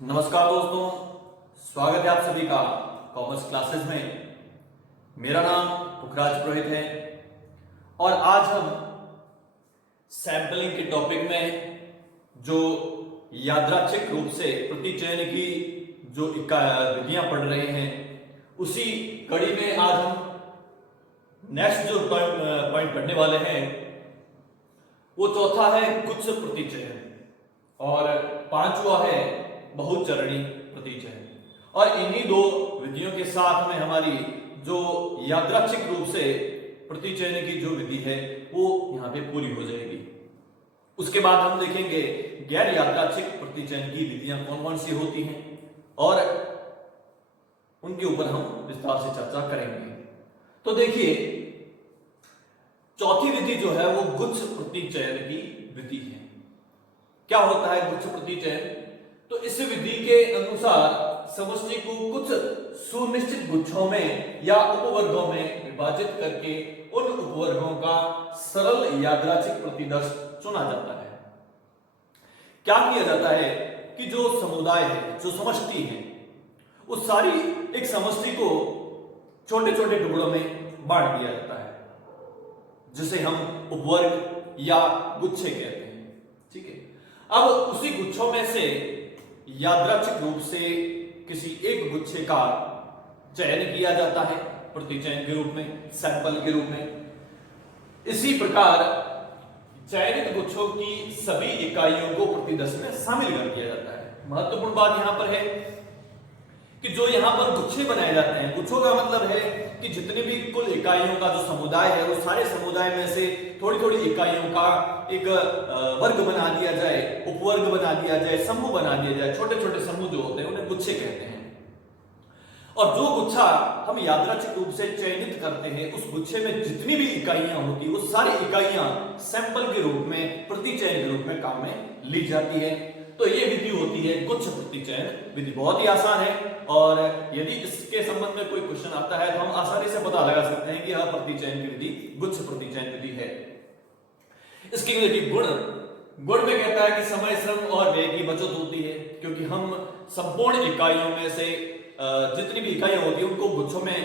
नमस्कार दोस्तों, स्वागत है आप सभी का कॉमर्स क्लासेस में। मेरा नाम पुखराज पुरोहित है और आज हम सैंपलिंग के टॉपिक में जो यादृच्छिक रूप से प्रतिचयन की जो विधियां पढ़ रहे हैं उसी कड़ी में आज हम नेक्स्ट जो पॉइंट पढ़ने वाले हैं वो चौथा है गुच्छ प्रतिचयन और पांचवा है बहुचरणीय प्रतिचयन। और इन्हीं दो विधियों के साथ में हमारी जो यादृच्छिक रूप से प्रतिचयन की जो विधि है वो यहाँ पे पूरी हो जाएगी। उसके बाद हम देखेंगे गैर यादृच्छिक प्रतिचयन की विधियां कौन कौन सी होती हैं और उनके ऊपर हम विस्तार से चर्चा करेंगे। तो देखिए, चौथी विधि जो है वो गुच्छ प्रतिचयन की विधि है। क्या होता है गुच्छ प्रतिचयन? तो इस विधि के अनुसार समष्टि को कुछ सुनिश्चित गुच्छों में या उपवर्गों में विभाजित करके उन उपवर्गों का सरल यादृच्छिक प्रतिदर्श चुना जाता है। क्या किया जाता है कि जो समुदाय है, जो समष्टि है, उस सारी एक समष्टि को छोटे छोटे टुकड़ों में बांट दिया जाता है, जिसे हम उपवर्ग या गुच्छे कहते हैं। ठीक है, अब उसी गुच्छों में से यादृच्छिक रूप से किसी एक गुच्छे का चयन किया जाता है प्रतिचयन के रूप में, सैंपल के रूप में। इसी प्रकार चयनित गुच्छों की सभी इकाइयों को प्रतिदर्श में शामिल कर दिया जाता है। महत्वपूर्ण बात यहां पर है कि जो यहां पर गुच्छे बनाए जाते हैं, गुच्छों का मतलब है कि जितनी भी कुल इकाइयों का जो समुदाय है वो सारे समुदाय में से थोड़ी थोड़ी इकाइयों का एक वर्ग बना दिया जाए, उपवर्ग बना दिया जाए, समूह बना दिया जाए। छोटे छोटे समूह जो होते हैं उन्हें गुच्छे कहते हैं। और जो गुच्छा हम यादृच्छिक रूप से चयनित करते हैं, उस गुच्छे में जितनी भी इकाइयां होती है वो सारी इकाइयां सैंपल के रूप में, प्रतिचयन के रूप में काम में ली जाती है। तो ये विधि होती है गुच्छ प्रतिचयन विधि। बहुत ही आसान है और यदि इसके संबंध में कोई क्वेश्चन आता है तो हम आसानी से पता लगा सकते हैं कि यह प्रतिचयन की विधि गुच्छ प्रतिचयन विधि है। इसके देखिए गुण में कहता है कि समय, श्रम और व्यय की बचत होती है, क्योंकि हम संपूर्ण इकाइयों में से जितनी भी इकाइयां होती है उनको गुच्छों में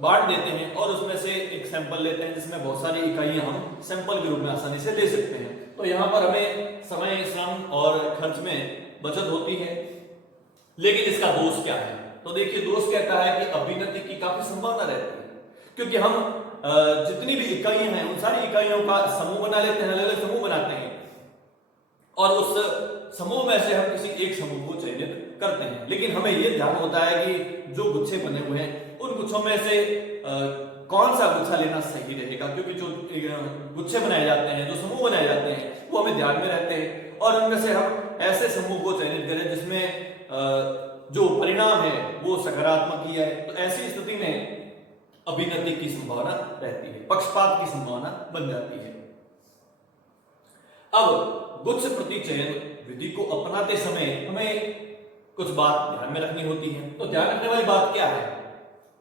बांट देते हैं और उसमें से एक सैंपल लेते हैं जिसमें बहुत सारी इकाइयां हम सैंपल के रूप में आसानी से ले सकते हैं। तो यहां पर हमें समय, श्रम और खर्च में बचत होती है। लेकिन इसका दोष क्या है? तो देखिए, दोष कहता है कि अभिनति की काफी संभावना रहती है, क्योंकि हम जितनी भी इकाइयां हैं उन सारी इकाइयों का समूह बना लेते हैं, अलग अलग समूह बनाते हैं और उस समूह में से हम किसी एक समूह को चयनित करते हैं। लेकिन हमें यह ध्यान होता है कि जो गुच्छे बने हुए हैं उन गुच्छों में से कौन सा गुच्छा लेना सही रहेगा, क्योंकि जो गुच्छे बनाए जाते हैं, जो समूह बनाए जाते हैं वो हमें ध्यान में रहते हैं और उनमें से हम ऐसे समूह को चयनित करें जिसमें जो परिणाम है वो सकारात्मक ही है। तो ऐसी स्थिति में अभिनति की संभावना रहती है, पक्षपात की संभावना बन जाती है। अब गुच्छ प्रतिचयन विधि को अपनाते समय हमें कुछ बात ध्यान में रखनी होती है। तो ध्यान रखने वाली बात क्या है?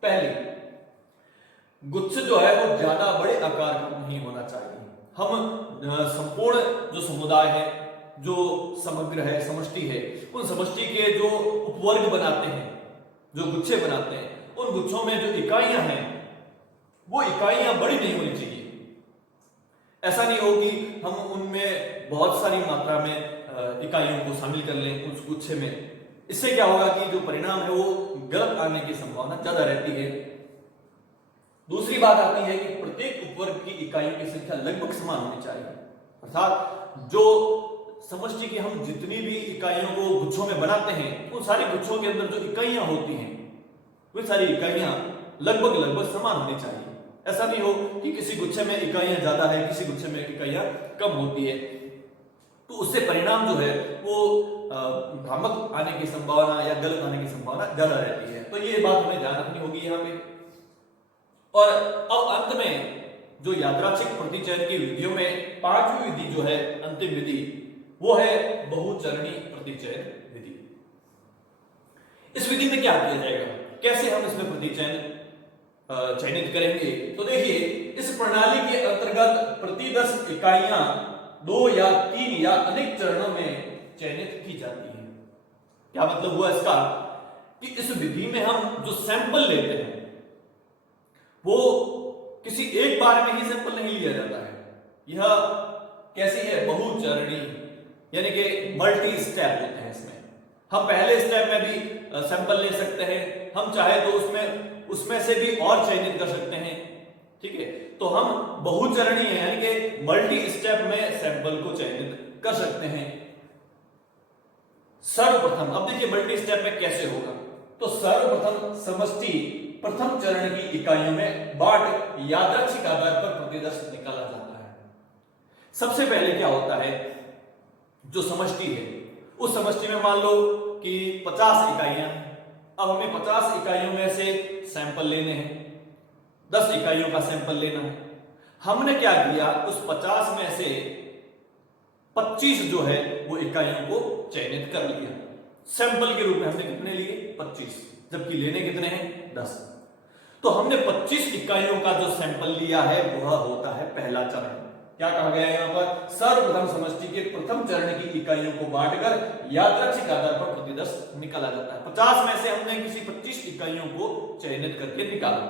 पहली, गुच्छ जो है वो ज्यादा बड़े आकार का नहीं होना चाहिए। हम संपूर्ण जो समुदाय है, जो समग्र है, समष्टि है, उन समष्टि के जो उपवर्ग बनाते हैं, जो गुच्छे बनाते हैं, उन गुच्छों में जो इकाइयां हैं वो इकाइयां बड़ी नहीं होनी चाहिए। ऐसा नहीं हो कि हम उनमें बहुत सारी मात्रा में इकाइयों को शामिल कर लें उस गुच्छे में। इससे क्या होगा कि जो परिणाम है वो गलत आने की संभावना ज्यादा रहती है। दूसरी बात आती है कि प्रत्येक उपवर्ग की इकाइयों की संख्या लगभग समान होनी चाहिए, अर्थात जो समष्टि की हम जितनी भी इकाइयों को गुच्छों में बनाते हैं उन सारी गुच्छों के अंदर जो इकाइयां होती हैं वे सारी इकाइयां लगभग समान होनी चाहिए। ऐसा नहीं हो कि किसी गुच्छे में इकाइयां ज्यादा है, किसी गुच्छे में इकाइयां कम होती है, तो उससे परिणाम जो है वो भ्रामक आने की संभावना या गलत आने की संभावना ज्यादा रहती है। तो ये बात हमें ध्यान रखनी होगी यहाँ पे। और अब अंत में जो यादृच्छिक प्रतिचयन की विधियों में पांचवी विधि जो है, अंतिम विधि, वो है बहुचरणीय प्रतिचयन विधि। इस विधि में क्या किया जाएगा, कैसे हम इसमें प्रतिचयन चयनित करेंगे? तो देखिए, इस प्रणाली के अंतर्गत प्रतिदर्श इकाइयां 2 या 3 या अनेक चरणों में चयनित की जाती है। क्या मतलब हुआ इसका कि इस विधि में हम जो सैंपल लेते हैं वो किसी एक बार में ही सैंपल नहीं लिया जाता है। यह कैसी है, बहुचरणीय, यानी कि मल्टी स्टेप होते हैं। इसमें हम पहले स्टेप में भी सैंपल ले सकते हैं, हम चाहे तो उसमें से भी और चयनित कर सकते हैं। ठीक है, तो हम बहुचरणीय यानी कि मल्टी स्टेप में सैंपल को चयनित कर सकते हैं। सर्वप्रथम अब देखिए मल्टी स्टेप में कैसे होगा। तो सर्वप्रथम समष्टि प्रथम चरण की इकाइयों में बांट यादृच्छिक आधार पर प्रतिदर्श निकाला जाता है। सबसे पहले क्या होता है, जो समष्टि है उस समष्टि में मान लो कि 50 इकाइयां, अब हमें 50 इकाइयों में से सैंपल लेने हैं, 10 इकाइयों का सैंपल लेना है। हमने क्या किया, उस 50 में से 25 जो है वो इकाइयों को चयनित कर लिया। सैंपल के रूप में हमने कितने लिए, 25, जबकि लेने कितने हैं, 10। तो हमने 25 इकाइयों का जो सैंपल लिया है वह होता है पहला चरण। क्या कहा गया है यहां पर, सर्वप्रथम समष्टि के प्रथम चरण की इकाइयों को बांटकर यादृच्छिक आधार पर प्रतिदर्श निकाला जाता है। 50 में से हमने किसी 25 इकाइयों को चयनित करके निकाला।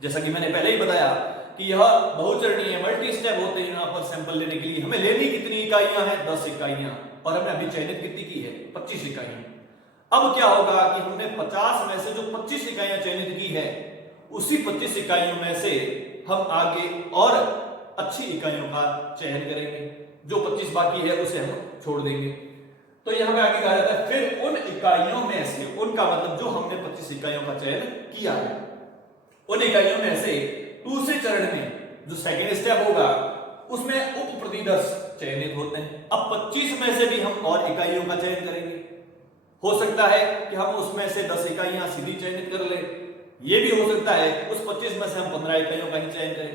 जैसा कि मैंने पहले ही बताया कि यह बहुचरणीय मल्टी स्टेप होते हैं। यहां पर सैंपल लेने के लिए हमें लेनी कितनी इकाइयां हैं, 10 इकाइयां, और हमने अभी चयनित कितनी की है, 25 इकाइयां। अब क्या होगा कि हमने 50 में से जो 25 इकाइयां चयनित की है उसी 25 इकाइयों में से हम आगे और अच्छी इकाइयों का चयन करेंगे, जो 25 बाकी है उसे हम छोड़ देंगे। तो यहां पे आगे कहा जाता है फिर उन इकाइयों में से, उनका मतलब जो हमने 25 इकाइयों का चयन किया है, उन इकाइयों में से दूसरे चरण में जो सेकेंड स्टेप होगा उसमें उप प्रतिदर्श चयनित होते हैं। अब 25 में से भी हम और इकाइयों का चयन करेंगे। हो सकता है कि हम उसमें से 10 इकाइयां सीधी चयनित कर ले, ये भी हो सकता है उस 25 में से हम 15 इकाइयों का ही चयन करें,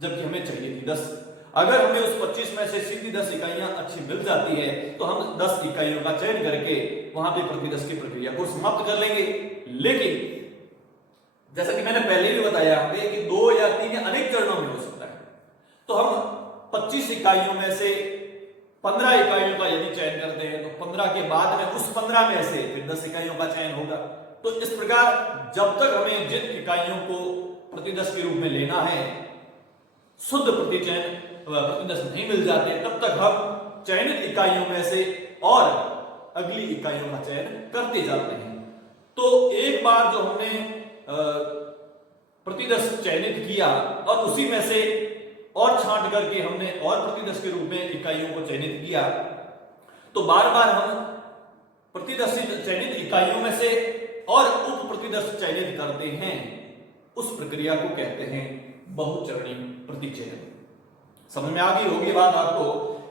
जबकि हमें चाहिए थी 10। अगर हमें उस 25 में से सीधी 10 इकाइयां अच्छी मिल जाती है तो हम 10 इकाइयों का चयन करके वहां पे प्रतिदर्श की प्रक्रिया को समाप्त कर लेंगे। लेकिन जैसा कि मैंने पहले भी बताया कि 2 या 3 या अनेक चरणों में हो सकता है, तो हम 25 इकाइयों में से 15 इकाइयों का यदि चयन करते हैं तो 15 के बाद में उस 15 में से फिर 10 इकाइयों का चयन होगा। तो इस प्रकार जब तक हमें जिन इकाइयों को प्रतिदर्श के रूप में लेना है शुद्ध प्रतिदर्श नहीं मिल जाते, तब तक हम चयनित इकाइयों में से और अगली इकाइयों का चयन करते जाते हैं। तो एक बार जो हमने प्रतिदर्श चयनित किया और उसी में से और छांट करके हमने और प्रतिदर्श के रूप में इकाइयों को चयनित किया, तो बार बार हम प्रतिदर्श चयनित इकाइयों में से और उप प्रतिदर्श चयनित करते हैं। उस प्रक्रिया को कहते हैं बहुचरणीय प्रतिचयन। समझ में आ गई होगी बात आपको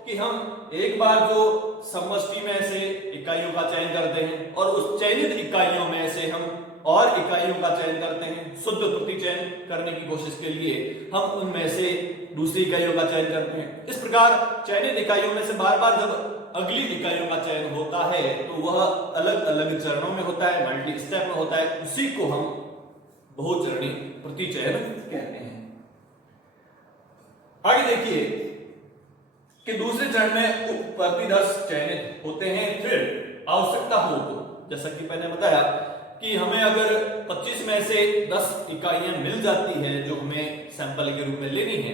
कि हम एक बार जो समष्टि में से इकाइयों का चयन करते हैं और उस चयनित इकाइयों में से हम और इकाइयों का चयन करते हैं, शुद्ध प्रतिचयन करने की कोशिश के लिए हम उनमें से दूसरी इकाइयों का चयन करते हैं। इस प्रकार चयनित इकाइयों में से बार बार जब अगली इकाइयों का चयन होता है तो वह अलग अलग चरणों में होता है, मल्टी स्टेप में होता है, उसी को हम बहुचरणीय प्रतिचयन कहते हैं। आगे देखिए कि दूसरे चरण में उप प्रतिदर्श चयनित होते हैं। फिर आवश्यकता हो तो, जैसा कि मैंने बताया कि हमें अगर 25 में से 10 इकाइयां मिल जाती है जो हमें सैंपल के रूप में लेनी है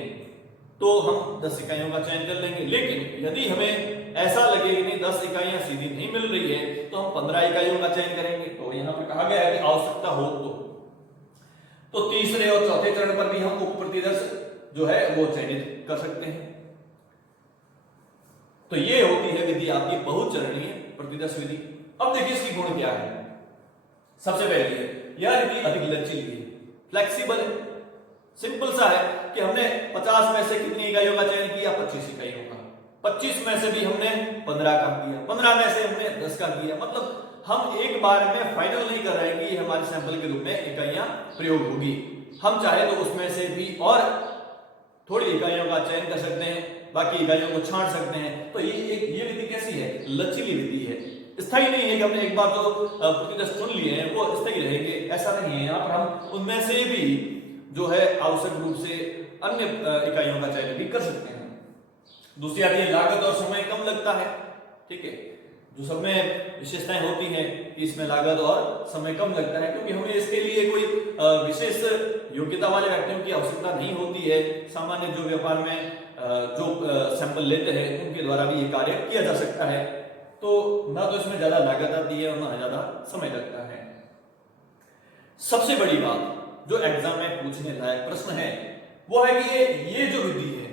तो हम 10 इकाइयों का चयन कर लेंगे। लेकिन यदि हमें ऐसा लगे कि नहीं 10 इकाइयां सीधी नहीं मिल रही है तो हम 15 इकाइयों का चयन करेंगे। तो यहां पर कहा गया है कि आवश्यकता हो तो तीसरे और चौथे चरण पर भी हम उप प्रतिदर्श जो है वो चयनित कर सकते हैं। तो ये होती है विधि आपकी बहुचरणीय प्रतिदर्श विधि। अब देखिए इसकी गुण क्या है। सबसे पहले यह विधि अधिक लचीली है, फ्लेक्सिबल है। सिंपल सा है कि हमने 50 में से कितनी इकाइयों का चयन किया, 25 इकाइयों का। 25 में से भी हमने 15 का किया, 15 में से हमने 10 का किया। मतलब हम एक बार में फाइनल नहीं कर रहे हैं कि हमारे सैंपल के रूप में इकाइयां प्रयोग होगी। हम चाहे तो उसमें से भी और थोड़ी इकाइयों का चयन कर सकते हैं, बाकी इकाइयों को छांट सकते हैं। तो ये विधि कैसी है, लचीली विधि है। स्थायी नहीं है कि हमने एक बार जो प्रतिदर्श चुन लिए हैं वो स्थायी रहेंगे, ऐसा नहीं है। यहाँ पर हम उनमें से भी जो है आवश्यक रूप से अन्य इकाइयों का चयन भी कर सकते हैं। दूसरी बात ये लागत और समय कम लगता है। ठीक है, जो सब में विशेषताएं होती हैं कि इसमें लागत और समय कम लगता है, क्योंकि हमें इसके लिए कोई विशेष योग्यता वाले व्यक्तियों की आवश्यकता नहीं होती है। सामान्य जो व्यापार में जो सैंपल लेते हैं उनके द्वारा भी ये कार्य किया जा सकता है। तो ना तो इसमें ज्यादा लागत आती है और ना ज्यादा समय लगता है। सबसे बड़ी बात जो एग्जाम में पूछने लायक प्रश्न है वो है कि ये जो विधि है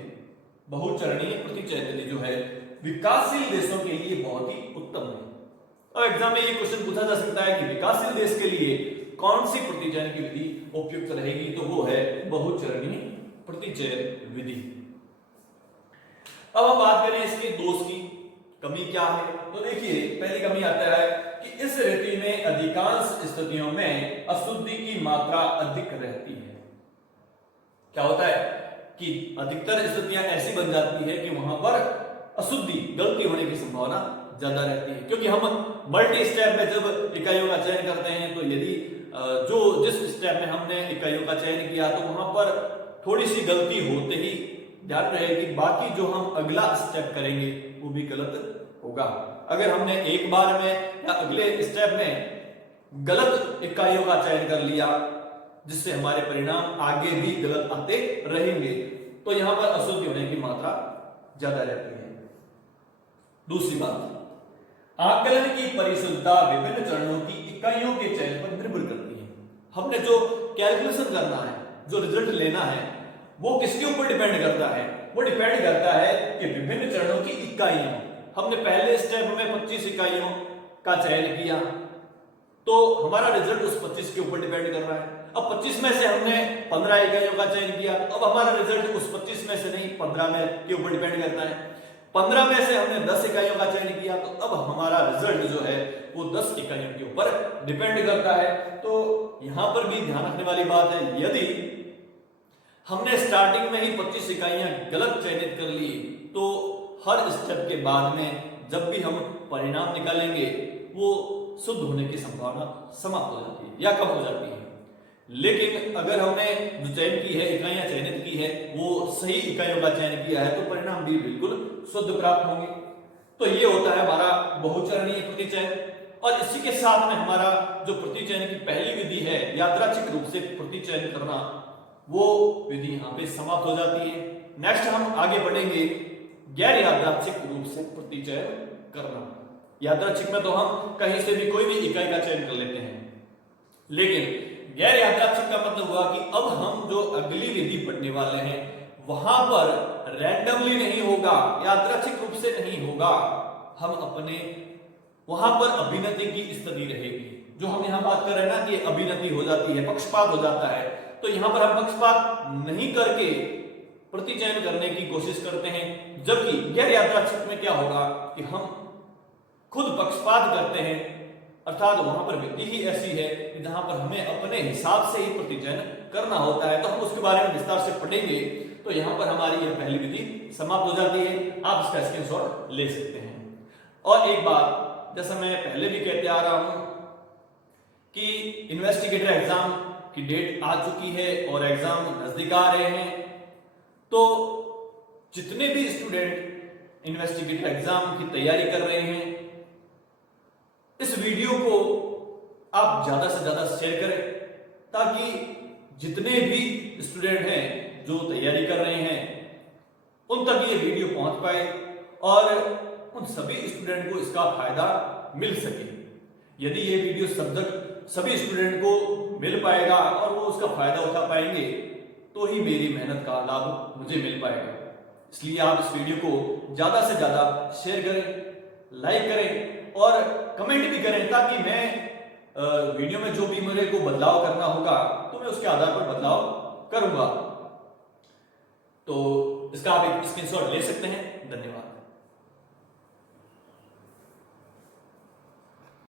बहुचरणीय प्रतिचयन विधि जो है विकासशील देशों के लिए बहुत ही उत्तम है। और एग्जाम में ये क्वेश्चन पूछा जा सकता है कि विकासशील देश के लिए कौन सी प्रतिचयन की विधि उपयुक्त रहेगी, तो वो है बहुचरणीय प्रतिचयन विधि। अब हम बात करें इसके दोष की, कमी क्या है। तो देखिए पहली कमी आता है कि इस रीति में अधिकांश स्थितियों में अशुद्धि की मात्रा अधिक रहती है। क्या होता है कि अधिकतर स्थितियां ऐसी बन जाती है कि वहां पर अशुद्धि गलती होने की संभावना ज्यादा रहती है, क्योंकि हम मल्टी स्टेप में जब इकाइयों का चयन करते हैं तो यदि जिस स्टेप में हमने इकाइयों का चयन किया तो वहां पर थोड़ी सी गलती होते ही ध्यान रहे कि बाकी जो हम अगला स्टेप करेंगे वो भी गलत होगा। अगर हमने एक बार में या अगले स्टेप में गलत इकाइयों का चयन कर लिया जिससे हमारे परिणाम आगे भी गलत आते रहेंगे, तो यहां पर अशुद्धि होने की मात्रा ज्यादा रहती है। दूसरी बात, आकलन की परिशुद्धता विभिन्न चरणों की इकाइयों के चयन पर निर्भर करती है। हमने जो कैलकुलेशन करना है, जो रिजल्ट लेना है, वो किसके ऊपर डिपेंड करता है? वो डिपेंड करता है कि विभिन्न चरणों की इकाइयों, हमने पहले स्टेप में 25 इकाइयों का चयन किया तो हमारा रिजल्ट उस 25 के ऊपर डिपेंड कर रहा है। अब 25 में से हमने 15 इकाइयों का चयन किया, अब हमारा रिजल्ट उस 25 में से नहीं 15 में के ऊपर डिपेंड करता है। 15 में से हमने 10 इकाइयों का चयन किया तो अब हमारा रिजल्ट जो है वो 10 इकाइयों के ऊपर डिपेंड करता है। तो यहां पर भी ध्यान रखने वाली बात है, यदि हमने स्टार्टिंग में ही 25 इकाइयां गलत चयनित कर ली तो हर स्टेप के बाद में जब भी हम परिणाम निकालेंगे वो शुद्ध होने की संभावना समाप्त हो जाती है या कम हो जाती है। लेकिन अगर हमने जो चयन की है, इकाइयां चयनित की है, वो सही इकाइयों का चयन किया है तो परिणाम भी बिल्कुल शुद्ध प्राप्त होंगे। तो ये होता है हमारा बहुचरणीय प्रतिचयन। और इसी के साथ में हमारा जो प्रतिचयन की पहली विधि है यादृच्छिक रूप से प्रतिचयन करना, वो विधि यहाँ पे समाप्त हो जाती है। नेक्स्ट हम आगे बढ़ेंगे गैर यादृच्छिक रूप से प्रतिचयन करना। यादृच्छिक में तो हम कहीं से भी कोई भी इकाई का चयन कर लेते हैं, लेकिन गैर यादृच्छिक का मतलब हुआ कि अब हम जो अगली विधि पढ़ने वाले हैं वहां पर रैंडमली नहीं होगा, यादृच्छिक रूप से नहीं होगा, हम अपने वहां पर अभिनति की स्थिति रहेगी। जो हम यहाँ बात कर रहे हैं ना कि अभिनति हो जाती है, पक्षपात हो जाता है, तो यहां पर हम पक्षपात नहीं करके प्रतिचयन करने की कोशिश करते हैं। जबकि गैर यादृच्छिक में क्या होगा कि हम खुद पक्षपात करते हैं, अर्थात वहां पर विधि ही ऐसी है कि जहां पर हमें अपने हिसाब से ही प्रतिचयन करना होता है। तो हम उसके बारे में विस्तार से पढ़ेंगे। तो यहां पर हमारी यह पहली विधि समाप्त हो जाती है, आप इसका स्क्रीनशॉट ले सकते हैं। और एक बात, जैसा मैं पहले भी कहते आ रहा हूं कि इन्वेस्टिगेटर एग्जाम की डेट आ चुकी है और एग्जाम नजदीक आ रहे हैं, तो जितने भी स्टूडेंट इन्वेस्टिगेटर एग्जाम की तैयारी कर रहे हैं, इस वीडियो को आप ज्यादा से ज्यादा शेयर करें ताकि जितने भी स्टूडेंट हैं जो तैयारी कर रहे हैं उन तक ये वीडियो पहुंच पाए और उन सभी स्टूडेंट को इसका फायदा मिल सके। यदि ये वीडियो सभी स्टूडेंट को मिल पाएगा और वो उसका फायदा उठा पाएंगे तो ही मेरी मेहनत का लाभ मुझे मिल पाएगा। इसलिए आप इस वीडियो को ज्यादा से ज्यादा शेयर करें, लाइक करें और कमेंट भी करें ताकि मैं वीडियो में जो भी मेरे को बदलाव करना होगा तो मैं उसके आधार पर बदलाव करूंगा। तो इसका आप एक स्क्रीनशॉट ले सकते हैं। धन्यवाद।